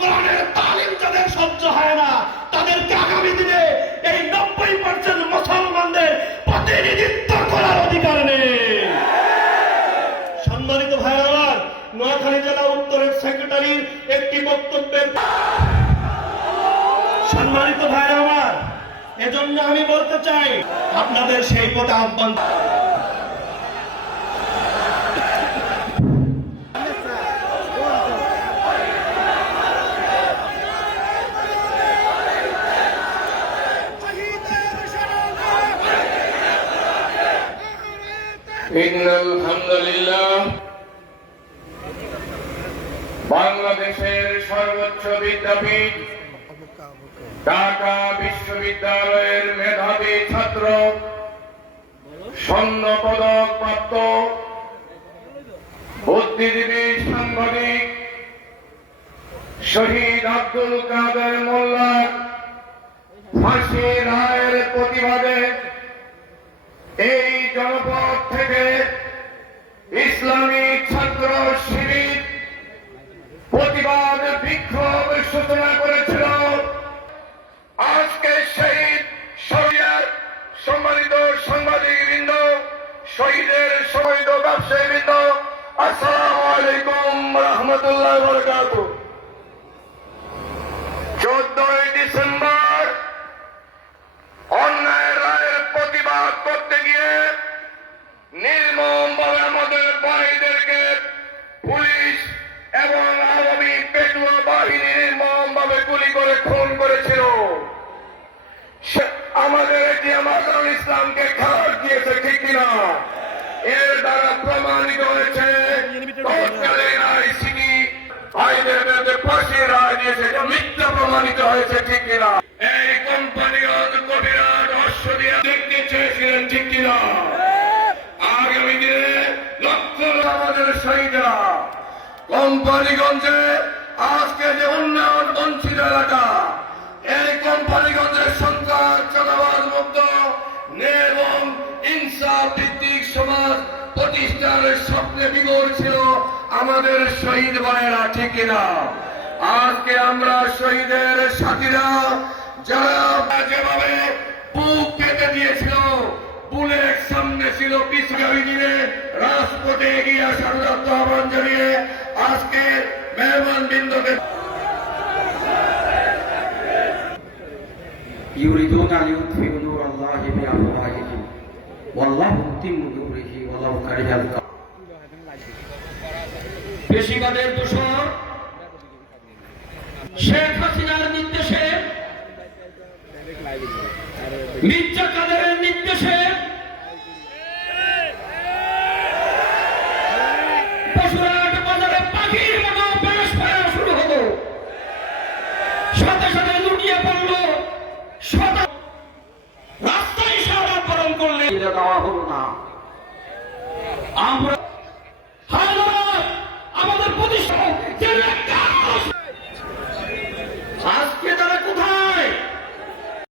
কোরআনের তালিম যাদের সহ্য হয় না, তাদেরকে আগামী দিনে এই 90% মুসলমানদের প্রতিনিধিত্ব করার অধিকার নেই। সম্মানিত ভাইরা আমার, নোয়াখালী জেলা উত্তরের সেক্রেটারির একটি বক্তব্যের, সম্মানিত ভাইরা আমার, এজন্য আমি বলতে চাই আপনাদের সেই পথে আহ্বান। ইন্নাল হামদুলিল্লাহ, বাংলাদেশের সর্বোচ্চ বিদ্যাপীঠ ঢাকা বিশ্ববিদ্যালয়ের মেধাবী ছাত্র, স্বর্ণ পদক প্রাপ্ত বুদ্ধিজীবী সাংবাদিক শহীদ আব্দুল কাদের মোল্লার ফাঁসি রায়ের প্রতিবাদে এই জনপদ থেকে ইসলামী ছাত্র শিবির প্রতিবাদ বিক্ষোভ সূচনা করেছিল। আজকে শহীদ শরিয়ার সম্মানিত সাংবাদিকবৃন্দ, শহীদের শহীদ ব্যবসায়ীবৃন্দ, আসসালামু আলাইকুম রহমতুল্লাহ বরকাতুহু। 14 ডিসেম্বর অন্যায় রায়ের প্রতিবাদ করতে গিয়ে নির্মমভাবে আমাদের ভাইদেরকে পুলিশ এবং আওয়ামী পেটুয়া বাহিনী নির্মমভাবে গুলি করে খুন করেছিল। আমাদের এটি আমাদের ইসলামকে খারাপ দিয়েছে, ঠিক কিনা? এর দ্বারা প্রমাণিত হয়েছে তৎকালীন আইসিটি ভাইদের বিরুদ্ধে ফাঁসির রায় দিয়েছে, এটা মিথ্যা প্রমাণিত হয়েছে, ঠিক কিনা? এই কোম্পানিগঞ্জ কবিরা রহস্য দিয়ে দেখতে চেয়েছিলেন, ঠিক কিনা? আগামী দিনে লক্ষ আমাদের শহীদরা কোম্পানিগঞ্জে আজকে যে উন্নয়ন বঞ্চিত এলাকা, এই কোম্পানিগঞ্জের সন্ত্রাস চাঁদাবাজ মুক্ত এবং ইনসাফ ভিত্তিক সমাজ প্রতিষ্ঠার স্বপ্নে বিভোর ছিল আমাদের শহীদ ভাইয়েরা, ঠিক কিনা? আজকে আমরা শহীদের সাথীরা যারা যেভাবে বুক পেতে দিয়েছিল, বুলের সামনে ছিল পিছাবি দিনে রাজপথে এগিয়ে আসার আহ্বান জানিয়ে আজকে মেহমান বৃন্দকে يريدون ليطفئوا نور الله بأفواههم والله متم نوره ولو كره الكافرون। বেশিবাদের দূষণ শেখ হাসিনার নির্দেশে, মির্জা কাদেরের নির্দেশে পশুরাট বাজারে পাখির মতো বেশ ফেরা শুরু হলো, সাথে সাথে লুটিয়ে পড়লো, রাস্তায় সারা বরণ করলে দেওয়া হলো না। আমরা